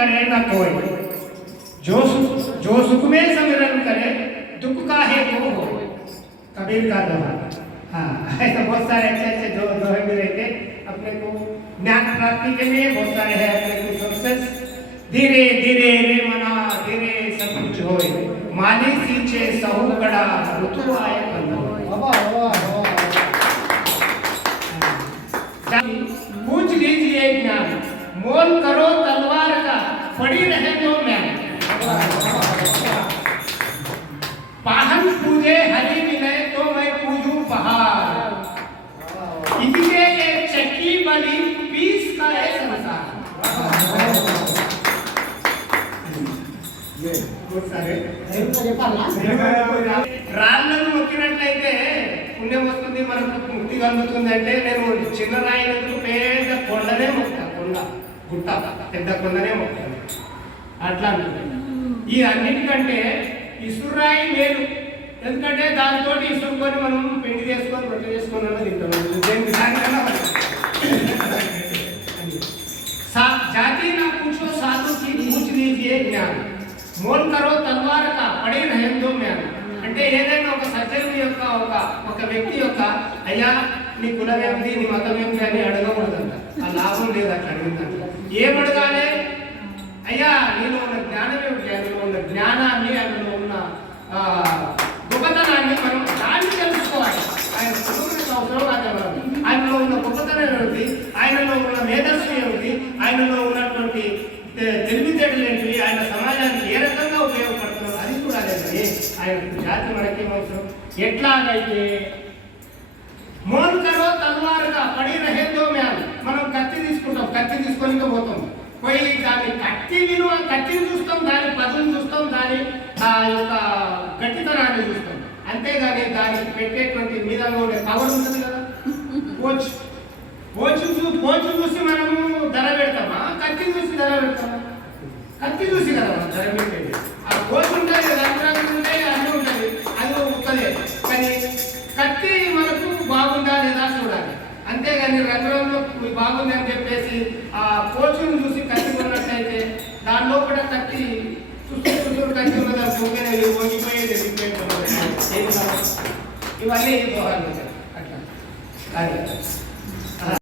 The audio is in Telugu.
करे न कोई। जो जो सुख में सिमरन करे, दुख का है वो हो। कबीर का दोहा हाँ ऐसे बहुत सारे अच्छे अच्छे दो, दोहे भी रहते अपने को ज्ञान प्राप्ति के लिए बहुत सारे हैं अपने को सोर्सेस धीरे धीरे रे मना, धीरे सब कुछ होए। माली सींचे सहु कड़ा ऋतु आए बंधो। पूछ लीजिए ज्ञान। मोल करो तलवार का पड़ी रहे तो मैं पाहन पूजे हरि मिले तो मैं पूजू पहाड़ इसके एक चक्की बली पीस का है संसार రాళ్ళను మొక్కినట్లయితే పుణ్యం వస్తుంది మనకు ముక్తి కలుగుతుంది అంటే నేను చిన్న రాయినందుకు పెద్ద కొండనే మొక్తా కొండ గుట్ట పెద్ద కొండనే మొక్తాను అట్లా అంటుంది ఈ అన్నిటికంటే ఇసురాయి వేరు ఎందుకంటే దాంతో ఇసురుకొని మనం పిండి చేసుకొని రొట్టె చేసుకొని అలా తింటాం దేనికి దానికన్నా सा- जाति ना पूछो साधु की पूछ लीजिए ज्ञान మోల్ కరో తల్వార కా పడి రహందో మ్యాన్ అంటే ఏదైనా ఒక సజ్జనుడి యొక్క ఒక ఒక వ్యక్తి యొక్క అయ్యా నీ కులం ఏమిటి నీ మతం ఏమిటి ఏమడగానే ఏం అయ్యా నీలో ఉన్న జ్ఞానం ఏమిటి అందులో ఉన్న జ్ఞానాన్ని అందులో ఉన్న ఆ, గొప్పతనాన్ని మనం దాన్ని తెలుసుకోవాలి. ఆయన అవసరం కాదు ఆయనలో ఉన్న గొప్పతనం ఏమిటి? ఆయనలో ఉన్న మేధస్సు ఏమిటి? ఆయనలో ఉన్నటువంటి తెలివితేటలు ఏంటివి ఆయన సమాజానికి ఏ రకంగా ఉపయోగపడుతున్నారు అది కూడా లేదండి ఆయన జాతి మనకేం అవసరం? ఎట్లాగైతే మోన్ కరో తల్వారుగా పడి రహేదో మ్యాన్ మనం కత్తి తీసుకుంటాం కత్తి పోతాం. పోయి దాన్ని కత్తి విలువ కత్తిని చూస్తాం దాని పదును చూస్తాం దాని ఆ యొక్క గట్టితనాన్ని చూస్తాం. అంతేగాని దానికి పెట్టేటువంటి మీద ఉండే కవర్ ఉంటుంది కదా. పోచు. పోచు చూ పోచు చూసి మనము ధర పెడతామా? కత్తి చూసి ధర పెడతామా? కత్తి చూసి కదా మనం ధర పెట్టేది. ఆ పోచు ఉంటుంది రంగురంగులు ఉంటాయి అన్నీ ఉంటుంది. అది ఒక్కదే కానీ కత్తి మనకు బాగుందా లేదా చూడాలి. అంతేగాని రంగురంగులో బాగుంది అని చెప్పేసి ఆ కోచింగ్ చూసి కట్టి ఉన్నట్టయితే దాని లోపల కట్టి చూస్తూ కట్టి కత్తి ఉన్నది? అది పోగేది పోగిపోయేది ఏం కాదు. ఇవన్నీ అట్లా. అది.